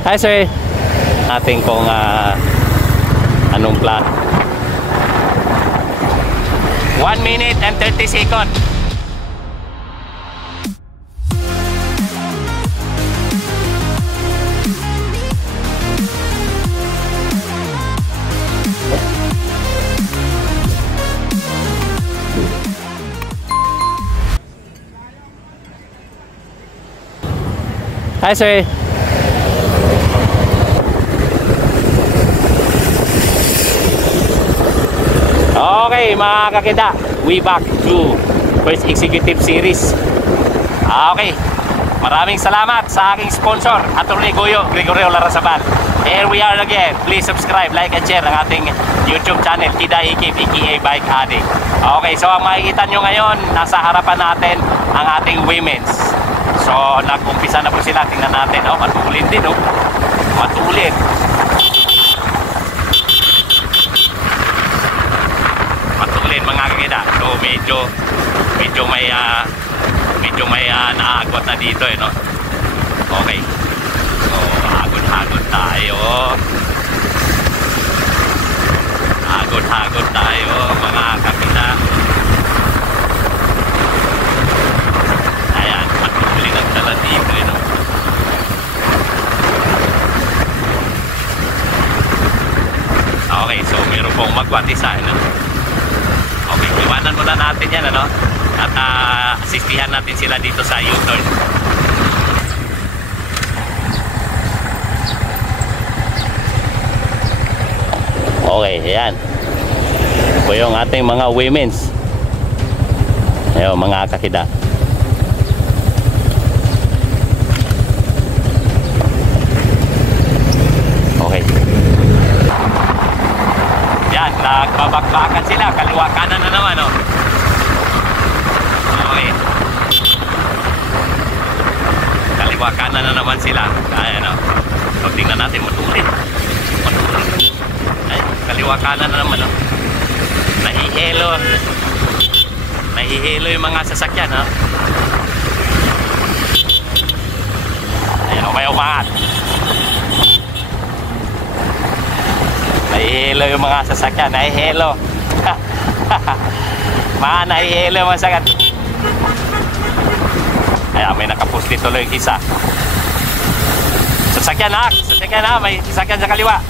Hi sir. Ating kung anong plan. 1 minute and 30 seconds. Hi sir. Okay mga kakida, we back to first executive series. Okay, maraming salamat sa aking sponsor, Atty. Gregorio Larrazabal. Here we are again. Please subscribe, like and share ang ating YouTube channel, Kida Ikip aka Bike Addict. Okay, so ang makikita nyo ngayon, nasa harapan natin ang ating women's. So nag-umpisa na po sila, tingnan natin. Oh, matulin din oh. Matulin. Matulin mga kakida. So medyo may naagwat na dito eh, no? Okay. So hagod tayo. Hagod tayo mga kakida. Ayan, matulin ang dala dito eh, no? Okay, so meron pong magwat isa, no? Okay, iwanan muna natin yan, ano? At asistihan natin sila dito sa U-turn. Okay, ayan. Ito po yung ating mga women's. Ayan, mga kakida. Okay. Yan, nagbabakbakan sila. Kaliwa kanan na naman, oh. Okay. Kaliwa kanan na naman sila. Ayan, oh. So, tingnan natin, matulin. Ay, kaliwa kanan na naman, oh. Nahihilo yung mga sasakyan, oh. Ayan, oh, may umangat. Nahihilo yung mga sasakyan. Nahihilo. Mga nahihilo yung mga sasakyan. Ayan, may nakapusli tuloy yung isa. Sasakyan ha. Sasakyan ha. May sasakyan sa kaliwa.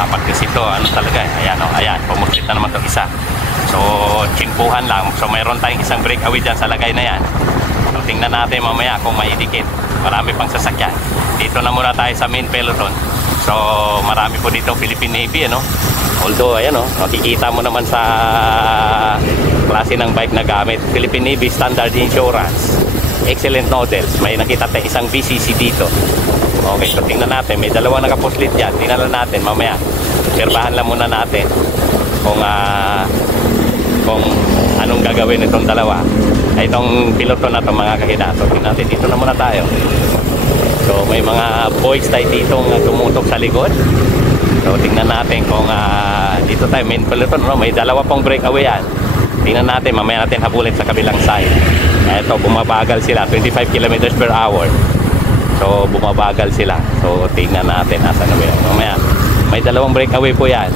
Dapat kasi ito. Ano talaga. Ayan o. Ayan. Pumuslit na naman itong isa. So, tsimpuhan lang. So, mayroon tayong isang breakaway dyan sa lagay na yan. So, tingnan natin mamaya kung maidikit. Marami pang sasakyan. Dito na muna tayo sa main peloton. So marami po dito Philippine Navy, ano? Although ayan, oh, makikita mo naman sa klase ng bike na gamit, Philippine Navy Standard Insurance, excellent models. May nakita tayo isang BCC dito. Okay, so tingnan natin, may dalawang nakapuslit dyan. Tingnan lang natin mamaya. Obserbahan lang muna natin kung anong gagawin itong dalawa. Ay, itong piloto na itong mga kakida. So tingnan natin, dito na muna tayo. So may mga boys tayo dito tumutok sa likod. So tingnan natin kung dito tayo main peloton, no? May dalawa pong breakaway yan. Tingnan natin, mamaya natin habulin sa kabilang side. Ito, bumabagal sila, 25 km per hour. So bumabagal sila. So tingnan natin asan na ba yun. Mamaya may dalawang breakaway po yan.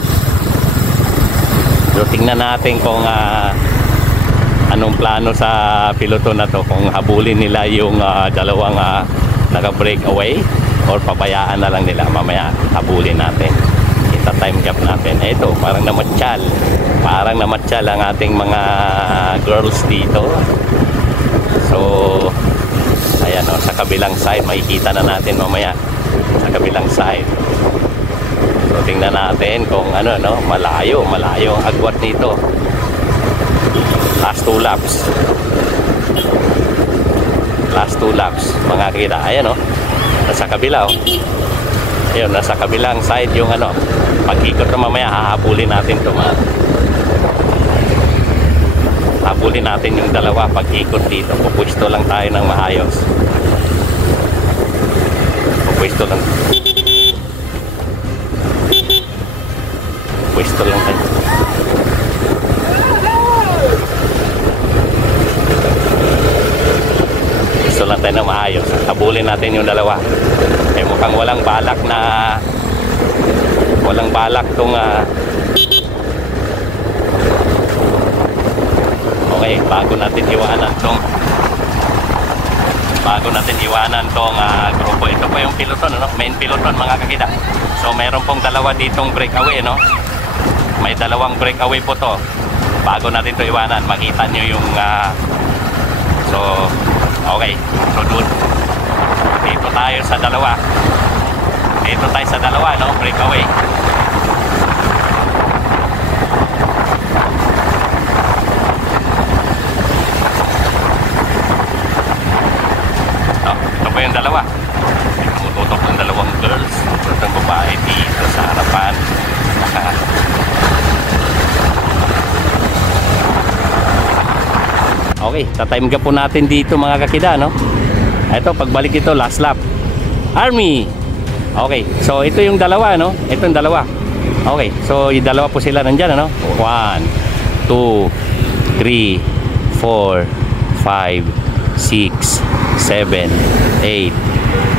So tingnan natin kung anong plano sa piloto na to, kung habulin nila yung dalawang naka-breakaway or pabayaan na lang nila. Mamaya habulin natin, ita-time gap natin. Ito, parang namatsyal ang ating mga girls dito. So ayan, oh, sa kabilang side makikita na natin mamaya sa kabilang side. So tingnan natin kung ano, no, malayo ang agwat nito. Last 2 laps mga kita. Ayan, oh, nasa kabila, oh. Ayun, nasa kabilang side yung ano. Pag-ikot na mamaya hahabulin natin to, habulin natin yung dalawa pag-ikot dito. Pupwesto lang tayo ng maayos. Pupwesto lang tayo. pwesto lang tayo na maayos. Habulin natin yung dalawa. Eh mukhang walang balak tong okay, bago natin iwanan tong grupo. Ito po yung piloton, no? Main piloton mga kakida. So mayroon pong dalawa ditong breakaway, no? May dalawang breakaway po to. Bago natin to iwanan, makita nyo yung so okay, so dito tayo sa dalawa, no? Breakaway. Ito po yung dalawa. Tumututok ng dalawang girls. Itong babae dito sa harapan. Okay, tatime ka po natin dito mga kakida, no? Ito, pagbalik ito, last lap. Army! Okay, so ito yung dalawa, no? Ito yung dalawa. Okay, so yung dalawa po sila nandyan, ano? 1, 2, 3, 4, 5, 6, 7, 8,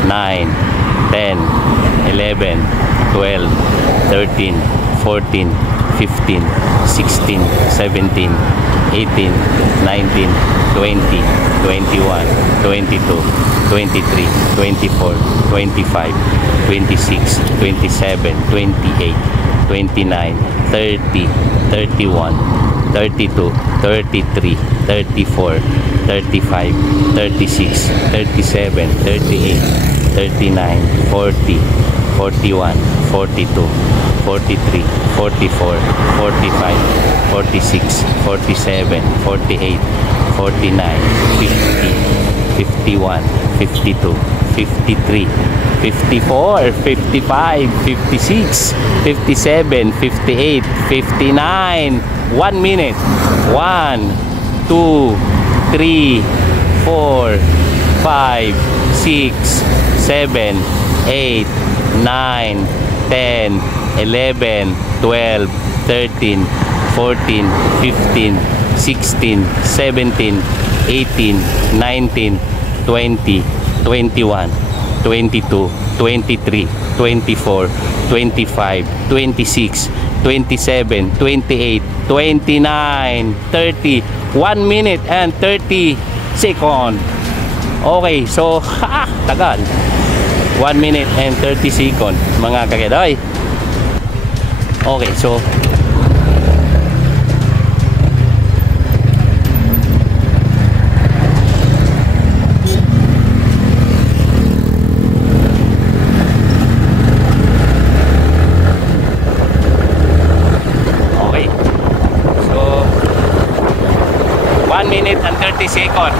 9, 10, 11, 12, 13, 14, 15, 16, 17, 18, 19, 20, 21, 22, 23, 24, 25, 26, 27, 28, 29, 30, 31, 32, 33, 34, 35, 36, 37, 38, 39, 40, 41, 42, 43, 44, 45, 46, 47, 48, 49, 50, 51, 52, 53, 54, 55, 56, 57, 58, 59. 1 minute. 1, 2, 3, 4, 5, 6, 7, 8, 9, 10, 11, 12, 13, 14, 15, 16, 17, 18, 19, 20, 21, 22, 23, 24, 25, 26, 27, 28, 29, 30, 1 minute and 30 seconds. Okay, so tagal. 1 minute and 30 seconds mga kakidoy. Okay, so okay, so 1 minute and 30 seconds.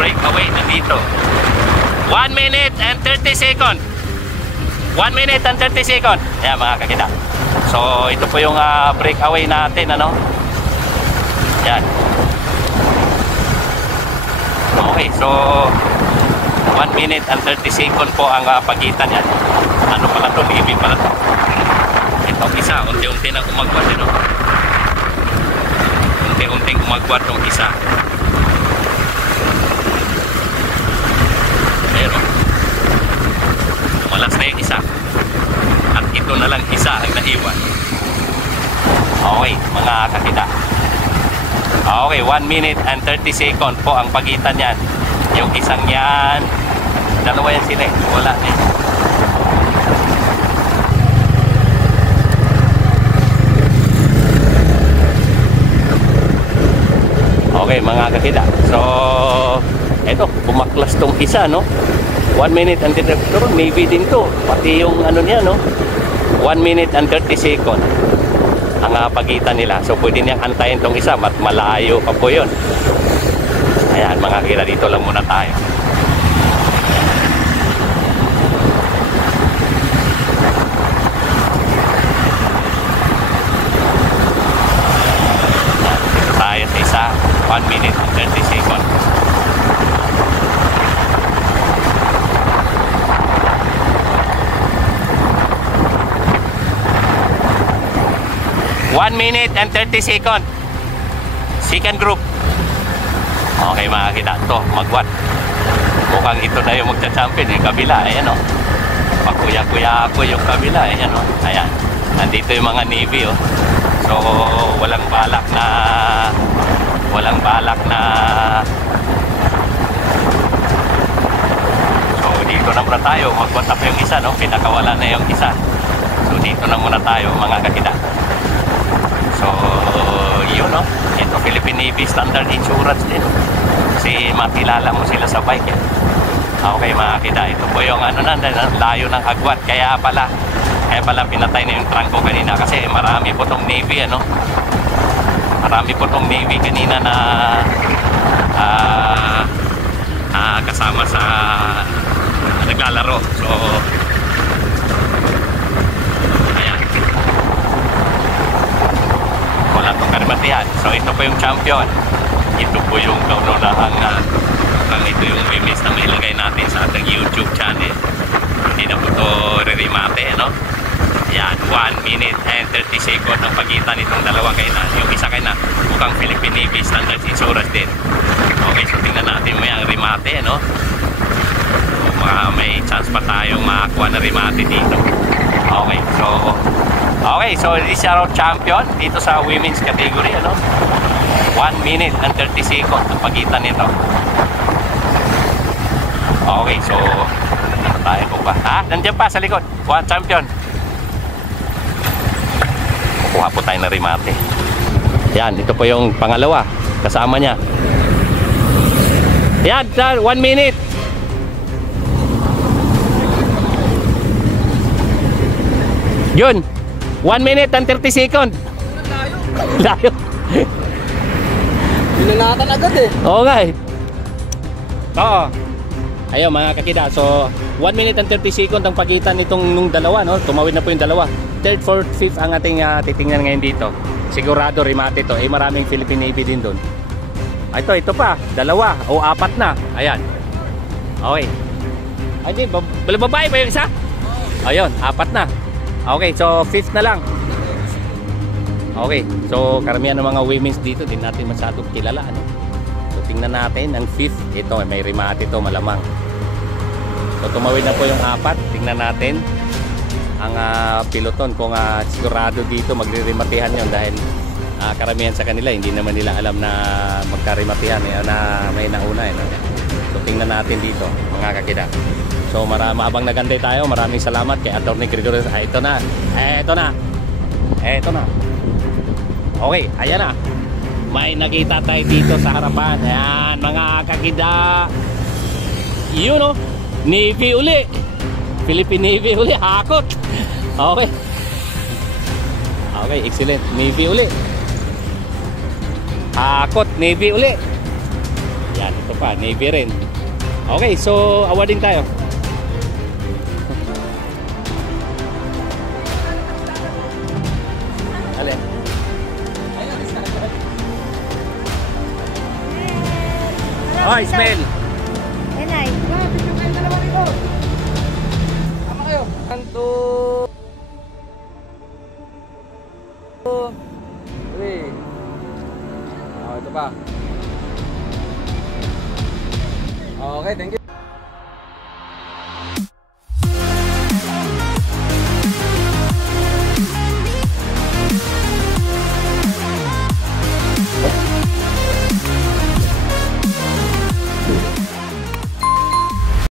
Breakaway na dito. 1 minute and 30 seconds. 1 minute and 30 seconds. Ayan mga kakita. So ito po yung breakaway natin, ano? Yan. Okay, so 1 minute and 30 seconds po ang pagitan yan. Ano pala to? Libi pala to. Ito isa, unti-unti na umagwat, no? Unti-unting umagwat tong isa. Malas na yung isa at ito na lang isa ang naiwan. Okay mga kakita. Okay, 1 minute and 30 seconds po ang pagitan yan. Yung isang yan, dalawa yan sila eh. Wala eh. Okay mga kakita. So eto, bumaklas tong isa, no? 1 minute and 30 seconds. Pero maybe din to. Pati yung ano niya, no? 1 minute and 30 seconds ang pagitan nila. So pwede niyang antayin tong isa. Malayo pa po yun. Ayan mga kakita, dito lang muna tayo. Dito tayo sa isa. 1 minute and 30 seconds. 1 minute and 30 seconds. Second group. Okay, makakita to, magwat. Mukhang ito na yung magcha-champion, yung kabila, ayan o. Pagkuya-kuya ako yung kabila, ayan o. Ayan, nandito yung mga Navy o. So, walang balak na so, dito na muna tayo, magwat up yung isa, no? Pinakawala na yung isa. So, dito na muna tayo, mga kakita. So, yun no? Ito Philippine Navy Standard Insurance din. Kasi makilala mo sila sa bike. Okay, makakita. Ito po yung ano na, layo ng agwat. Kaya pala pinatay na yung trunk ko kanina kasi marami po tong Navy, ano? Marami po tong Navy kanina na kasama sa naglalaro. So, wala itong karimatihan. So ito po yung champion. Ito po yung kaunolahang ito yung image na mailagay natin sa ating YouTube channel. Hindi na po ito re-remate, no? Yan, 1 minute and 30 seconds ang pagitan nitong dalawa kayo na. Yung isa kayo na mukhang Philippine Navy Standard Insurance din. Okay, so tingnan natin mo yung remate, no? May chance pa tayong makakuha na remate dito. Okay, so this is our champion dito sa women's category, ano? 1 minute and 30 seconds ang pagitan nito. Okay, so ano tayo po ba? Ha? Nandiyan pa sa likod. One champion. Kukuha po tayo na remate. Yan, ito po yung pangalawa. Kasama niya. Yan, 1 minute. Yun. 1 minute and 30 seconds. Layo. Binanatan agad eh. Oo nga eh. Oo. Ayun mga kakida. So 1 minute and 30 seconds ang pagitan nung dalawa, no? Tumawid na po yung dalawa. Third, fourth, fifth ang ating titingnan ngayon dito. Sigurado remate to. Maraming Philippine Navy din doon. Ito pa. Dalawa o apat na. Ayan. Okay. Ay di, babae ba yung isa? Ayun, apat na. Okay, so fifth na lang. Okay, so karamihan ng mga women's dito din natin masyadong kilala, ano? So tingnan natin ang fifth. Ito, may remate ito malamang. So tumawid na po yung apat. Tingnan natin ang piloton kung sigurado dito magre-rematehan yon dahil karamihan sa kanila hindi naman nila alam na magka-rematehan na may nauna no? So tingnan natin dito mga kakida. So habang nagantay tayo, maraming salamat kay Atty. Gregor. Ito na. Okay, ayan na. May nakita tayo dito sa harapan. Ayan, mga kakida. Yun o. Navy uli. Philippine Navy uli. Hakot. Okay. Okay, excellent. Navy uli. Hakot, Navy uli. Yan, ito pa. Navy rin. Okay, so awarding tayo. Oh, Ismael. Enay. Picture kayo dalawa dito. Tama kayo. 1, 2, 3. Ito pa. Okay, thank you.